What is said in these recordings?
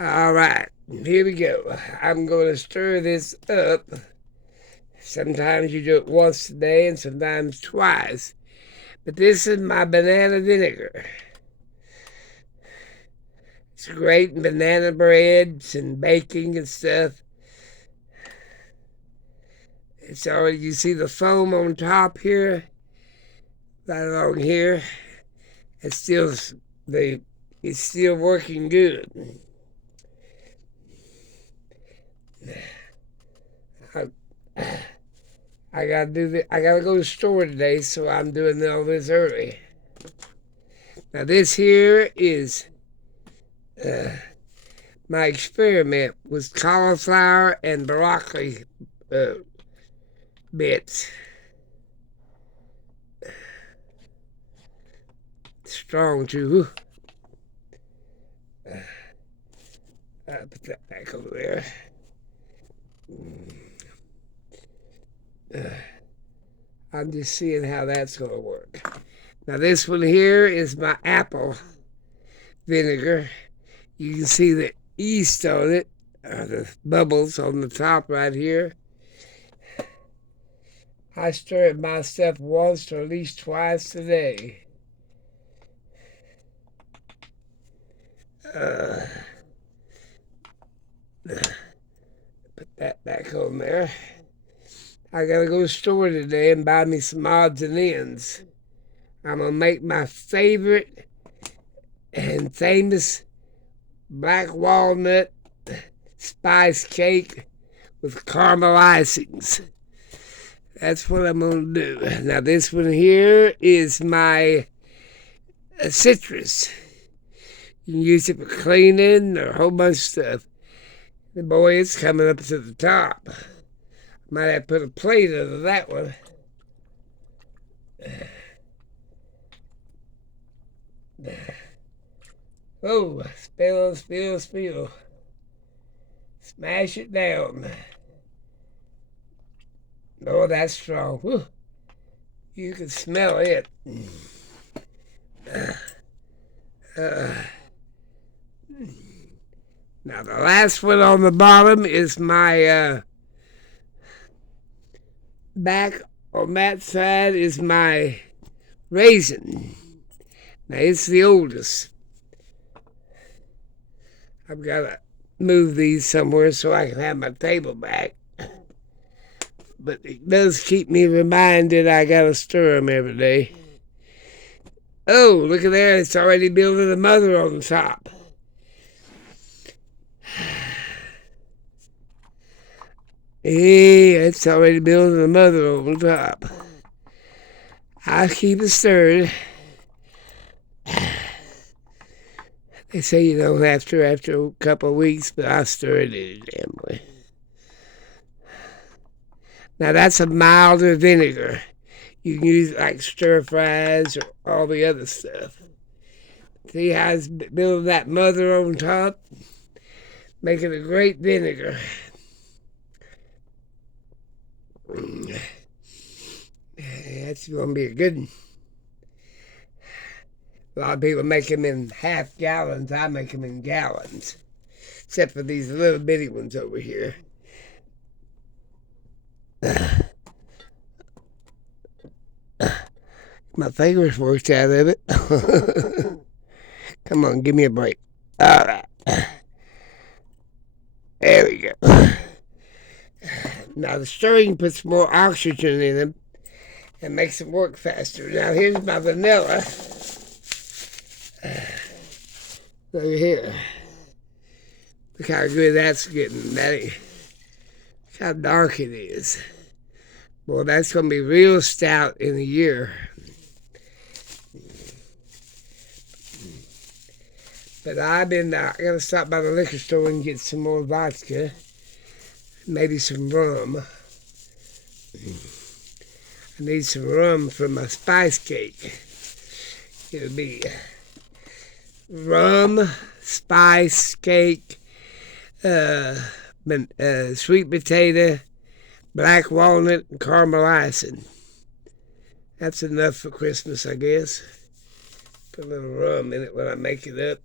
All right, here we go. I'm going to stir this up. Sometimes you do it once a day and sometimes twice. But this is my banana vinegar. It's great in banana breads and baking and stuff. It's already, you see the foam on top here, right along here. It's still, it's still working good. I, I gotta do this. I gotta go to the store today, so I'm doing all this early. Now this here is my experiment with cauliflower and broccoli bits. Strong too. I'll put that back over there. I'm just seeing how that's going to work. Now this one here is my apple vinegar. You can see the yeast on it, the bubbles on the top right here. I stir it my stuff once or at least twice a day. Put that back on there. I gotta go to the store today and buy me some odds and ends. I'm gonna make my favorite and famous black walnut spice cake with caramel icings. That's what I'm gonna do. Now this one here is my citrus. You can use it for cleaning or a whole bunch of stuff. And boy, it's coming up to the top. Might have to put a plate under that one. Oh, spill, spill, spill. Smash it down. Oh, that's strong. Whew. You can smell it. Now, the last one on the bottom is my back on that side is my raisin. Now, it's the oldest. I've got to move these somewhere so I can have my table back. But it does keep me reminded I got to stir them every day. Oh, look at there. It's already building a mother on the top. Yeah, it's already building a mother on top. I'll keep it stirred. They say you don't have to after a couple of weeks, but I stir it any damn way. Now that's a milder vinegar. You can use it like stir fries or all the other stuff. See how it's building that mother on top? Making a great vinegar. That's going to be a good one. A lot of people make them in half gallons. I make them in gallons. Except for these little bitty ones over here. My fingers worked out of it. Come on, give me a break. All right. There we go. Now the stirring puts more oxygen in them and makes them work faster. Now here's my vanilla. Over here. Look how good that's getting, Daddy. Look how dark it is. Boy, that's going to be real stout in a year. But I got to stop by the liquor store and get some more vodka. Maybe some rum. I need some rum for my spice cake. It'll be rum, spice cake, sweet potato, black walnut, and caramel icing. That's enough for Christmas, I guess. Put a little rum in it when I make it up.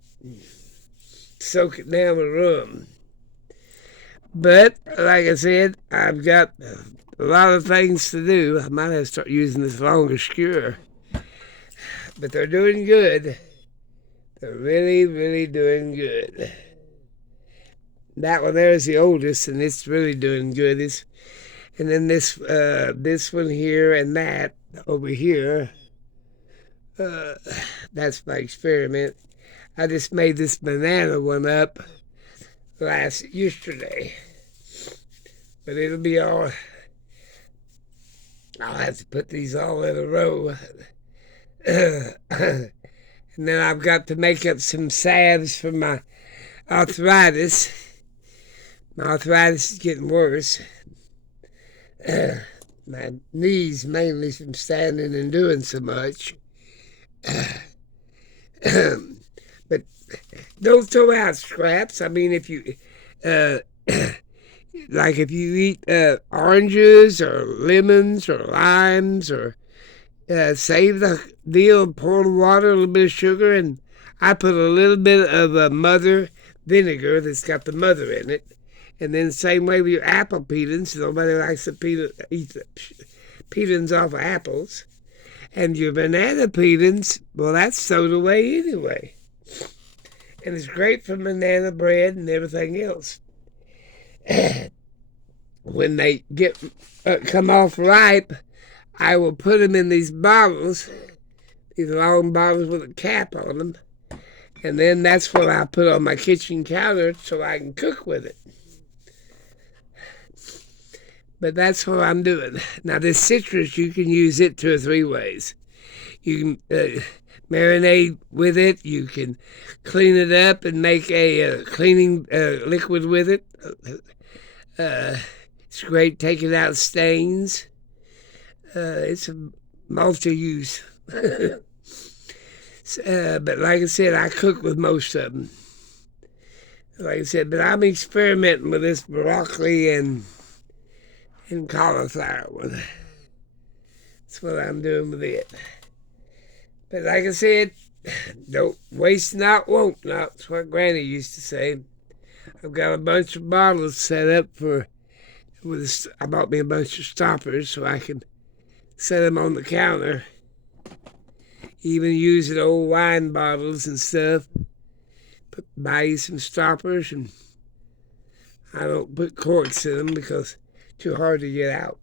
soak it down with rum. But like I said, I've got a lot of things to do. I might have to start using this longer skewer. But they're doing good. They're really, really doing good. That one there is the oldest, and it's really doing good. And then this one here and that over here, that's my experiment. I just made this banana one up yesterday. But it'll be all, I'll have to put these all in a row. And then I've got to make up some salves for my arthritis. My arthritis is getting worse. My knees, mainly from standing and doing so much. But don't throw out scraps. I mean, if you, like if you eat oranges or lemons or limes, or save the deal, pour the water, a little bit of sugar, and I put a little bit of mother vinegar that's got the mother in it. And then same way with your apple peelings. Nobody likes to eat the peelings off of apples. And your banana peelings, well, that's sewed away anyway. And it's great for banana bread and everything else. When they come off ripe, I will put them in these bottles, these long bottles with a cap on them. And then that's what I put on my kitchen counter so I can cook with it. But that's what I'm doing. Now, this citrus, you can use it 2 or 3 ways. You can marinate with it. You can clean it up and make a cleaning liquid with it. It's great taking out stains. It's a multi-use. But like I said, I cook with most of them. Like I said, but I'm experimenting with this broccoli and cauliflower one. That's what I'm doing with it. But like I said, don't waste not, won't not. That's what Granny used to say. I've got a bunch of bottles set up I bought me a bunch of stoppers so I can set them on the counter. Even using old wine bottles and stuff. Buy you some stoppers, and I don't put corks in them because too hard to get out.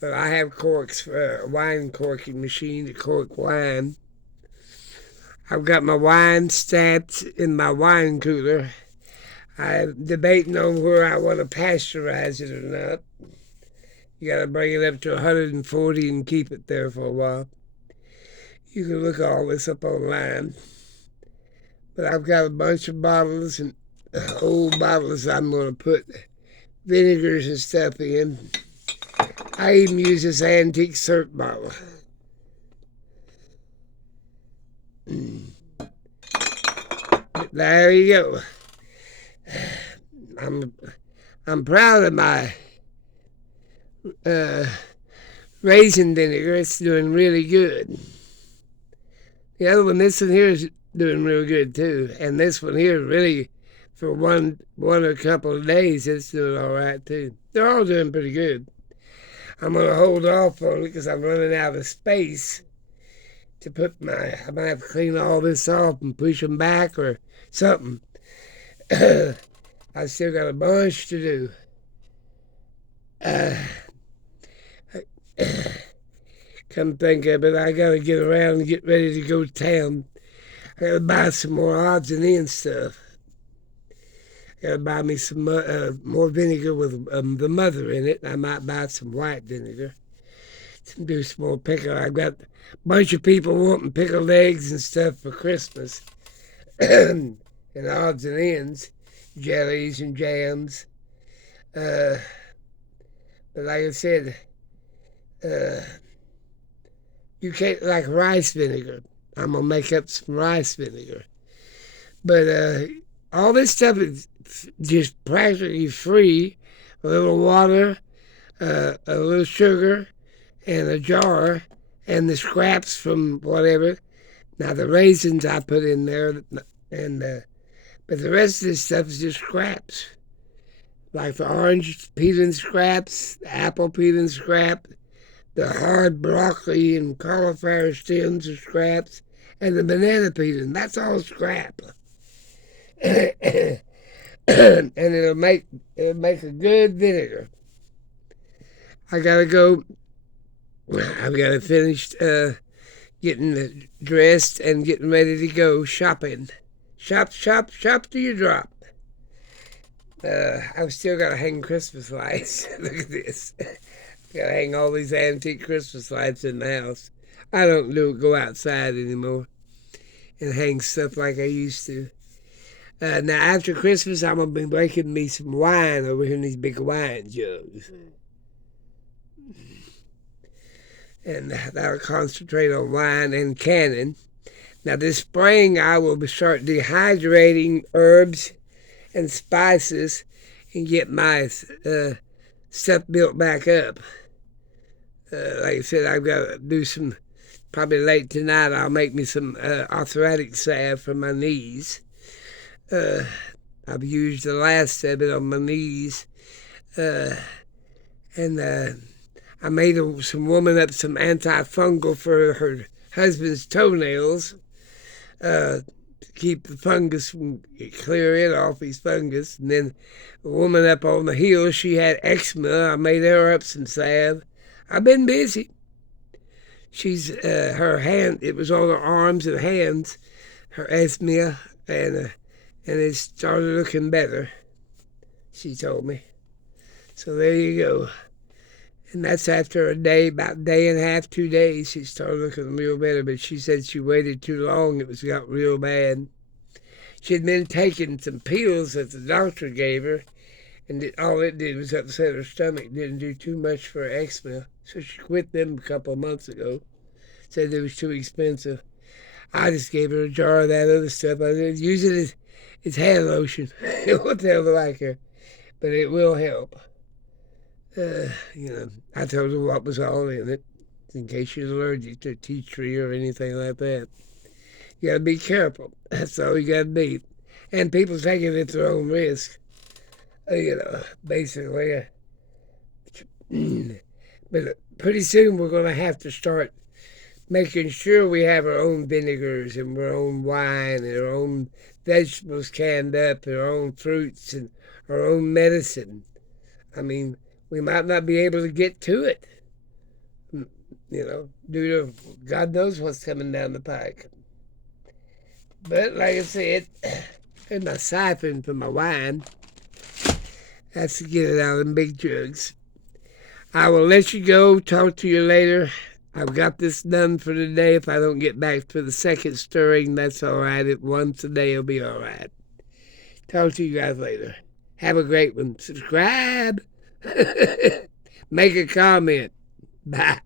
But I have corks for a wine corking machine to cork wine. I've got my wine stacked in my wine cooler. I'm debating on where I want to pasteurize it or not. You got to bring it up to 140 and keep it there for a while. You can look all this up online. But I've got a bunch of bottles, and old bottles I'm going to put vinegars and stuff in. I even use this antique syrup bottle. But there you go. I'm proud of my raisin vinegar. It's doing really good. The other one, this one here, is doing real good too. And this one here, really, for one or a couple of days, it's doing all right too. They're all doing pretty good. I'm going to hold off on it because I'm running out of space to put I might have to clean all this off and push them back or something. I still got a bunch to do. Come think of it, I got to get around and get ready to go to town. I got to buy some more odds and ends stuff. I got to buy me some more vinegar with the mother in it. I might buy some white vinegar to do some more pickle. I've got a bunch of people wanting pickled eggs and stuff for Christmas. And odds and ends, jellies and jams. But like I said, you can't, like rice vinegar. I'm going to make up some rice vinegar. But all this stuff is just practically free. A little water, a little sugar, and a jar, and the scraps from whatever. Now, the raisins I put in there, And but the rest of this stuff is just scraps, like the orange peeling scraps, the apple peeling scrap, the hard broccoli and cauliflower stems are scraps, and the banana peeling. That's all scrap. And it'll make a good vinegar. I gotta go. I've got to finish getting dressed and getting ready to go shopping. Shop, shop, shop till you drop. I've still got to hang Christmas lights. Look at this. Got to hang all these antique Christmas lights in the house. I don't go outside anymore and hang stuff like I used to. Now, after Christmas, I'm going to be making me some wine over here in these big wine jugs. And that'll concentrate on wine and canning. Now, this spring, I will start dehydrating herbs and spices and get my stuff built back up. Like I said, I've got to do some, probably late tonight, I'll make me some arthritic salve for my knees. I've used the last of it on my knees. And I made some woman up some antifungal for her husband's toenails. To keep the fungus from clear it off his fungus. And then a woman up on the hill, she had eczema. I made her up some salve. I've been busy. She's her hand. It was on her arms and hands, her eczema, and it started looking better. She told me. So there you go. And that's after about a day and a half, 2 days, she started looking real better. But she said she waited too long. It got real bad. She had been taking some pills that the doctor gave her, and all it did was upset her stomach. Didn't do too much for her eczema. So she quit them a couple of months ago. Said it was too expensive. I just gave her a jar of that other stuff. I said, use it as hand lotion. It won't tell her like her, but it will help. I told her what was all in it, in case she's allergic to tea tree or anything like that. You gotta be careful. That's all you gotta be. And people take it at their own risk. Basically. But pretty soon we're gonna have to start making sure we have our own vinegars and our own wine and our own vegetables canned up and our own fruits and our own medicine. I mean, we might not be able to get to it, due to God knows what's coming down the pike. But like I said, there's my siphon for my wine. That's to get it out in big jugs. I will let you go. Talk to you later. I've got this done for today. If I don't get back for the second stirring, that's all right. Once a day will be all right. Talk to you guys later. Have a great one. Subscribe. Make a comment. Bye.